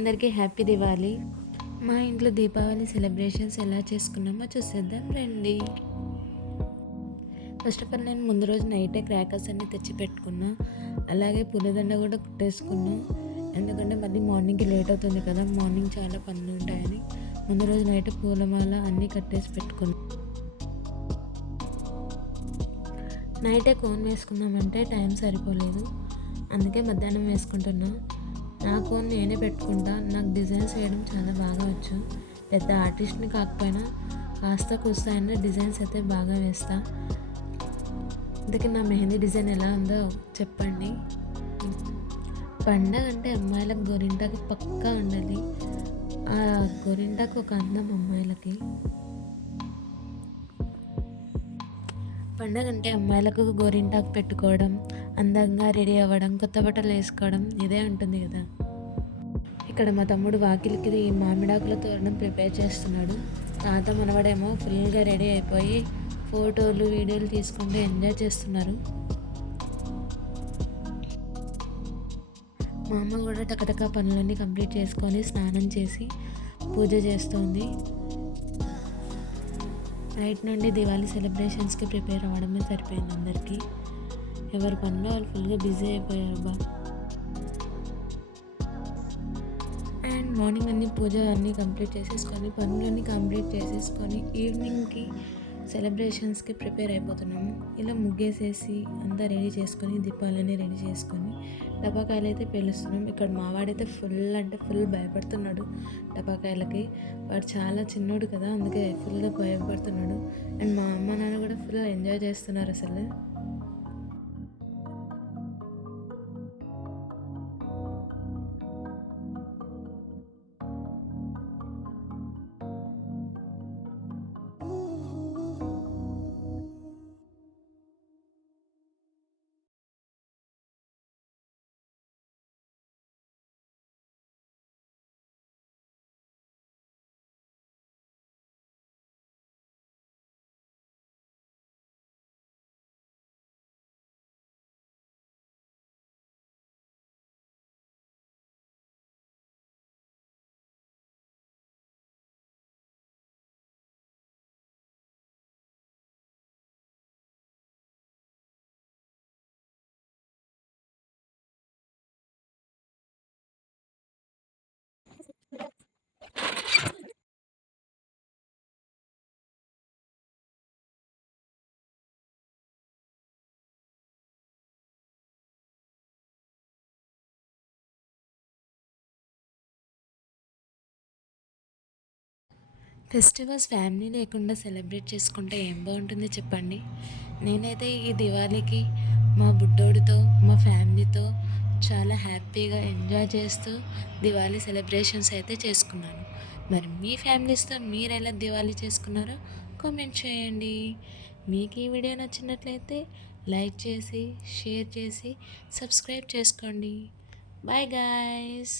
అందరికీ హ్యాపీ దివాళీ. మా ఇంట్లో దీపావళి సెలబ్రేషన్స్ ఎలా చేసుకున్నామో చూసేద్దాం రండి. ఫస్ట్ ఆఫ్ ఆల్ నేను ముందు రోజు నైటే క్రాకర్స్ అన్నీ తెచ్చి పెట్టుకున్నా. అలాగే పూలదండ కూడా కుట్టేసుకున్నా. ఎందుకంటే మళ్ళీ మార్నింగ్కి లేట్ అవుతుంది కదా, మార్నింగ్ చాలా పనులు ఉంటాయని ముందు రోజు నైట్ పూలమాల అన్నీ కట్టేసి పెట్టుకున్నా. నైటే కోన్ వేసుకుందామంటే టైం సరిపోలేదు, అందుకే మధ్యాహ్నం వేసుకుంటున్నా. నా కోన్ నేనే పెట్టుకుంటా. నాకు డిజైన్స్ వేయడం చాలా బాగా వచ్చు. పెద్ద ఆర్టిస్ట్ని కాకపోయినా కాస్త కూస్త అయినా డిజైన్స్ అయితే బాగా వేస్తా. అందుకే నా మెహందీ డిజైన్ ఎలా ఉందో చెప్పండి. పండగ అంటే అమ్మాయిలకు గోరింటాకు పక్కా ఉండాలి. ఆ గోరింటాకు ఒక అందం అమ్మాయిలకి. పండగ అంటే అమ్మాయిలకు గోరింటాకు పెట్టుకోవడం, అందంగా రెడీ అవ్వడం, కొత్త బట్టలు వేసుకోవడం ఇదే ఉంటుంది కదా. ఇక్కడ మా తమ్ముడు వాకిలికి మామిడాకుల తోరణం ప్రిపేర్ చేస్తున్నాడు. తాత మనవడేమో ఫుల్గా రెడీ అయిపోయి ఫోటోలు వీడియోలు తీసుకుంటూ ఎంజాయ్ చేస్తున్నారు. మా అమ్మ కూడా టకటక పనులన్నీ కంప్లీట్ చేసుకొని స్నానం చేసి పూజ చేస్తోంది. నైట్ నుండి దివాళీ సెలబ్రేషన్స్కి ప్రిపేర్ అవ్వడమే సరిపోయింది అందరికీ. ఎవరి పనిలో వాళ్ళు ఫుల్గా బిజీ అయిపోయారు బా. అండ్ మార్నింగ్ అన్ని పూజ అన్నీ కంప్లీట్ చేసేసుకొని పనులన్నీ కంప్లీట్ చేసేసుకొని ఈవినింగ్కి సెలబ్రేషన్స్కి ప్రిపేర్ అయిపోతున్నాము. ఇలా ముగ్గేసేసి అంతా రెడీ చేసుకొని దీపాలన్నీ రెడీ చేసుకొని టపాకాయలు అయితే పేలుస్తున్నాం. ఇక్కడ మావాడైతే ఫుల్ అంటే ఫుల్ భయపడుతున్నాడు టపాకాయలకి. వాడు చాలా చిన్నోడు కదా, అందుకే ఫుల్గా భయపడుతున్నాడు. అండ్ మా అమ్మ నాన్న కూడా ఫుల్ ఎంజాయ్ చేస్తున్నారు అసలు. ఫెస్టివల్స్ ఫ్యామిలీ లేకుండా సెలబ్రేట్ చేసుకుంటే ఏం బాగుంటుంది చెప్పండి. నేనైతే ఈ దివాళీకి మా బుడ్డోడితో మా ఫ్యామిలీతో చాలా హ్యాపీగా ఎంజాయ్ చేస్తూ దివాళీ సెలబ్రేషన్స్ అయితే చేసుకున్నాను. మరి మీ ఫ్యామిలీస్తో మీరు ఎలా దివాళీ చేసుకున్నారో కామెంట్ చేయండి. మీకు ఈ వీడియో నచ్చినట్లయితే లైక్ చేసి షేర్ చేసి సబ్స్క్రైబ్ చేసుకోండి. Bye guys.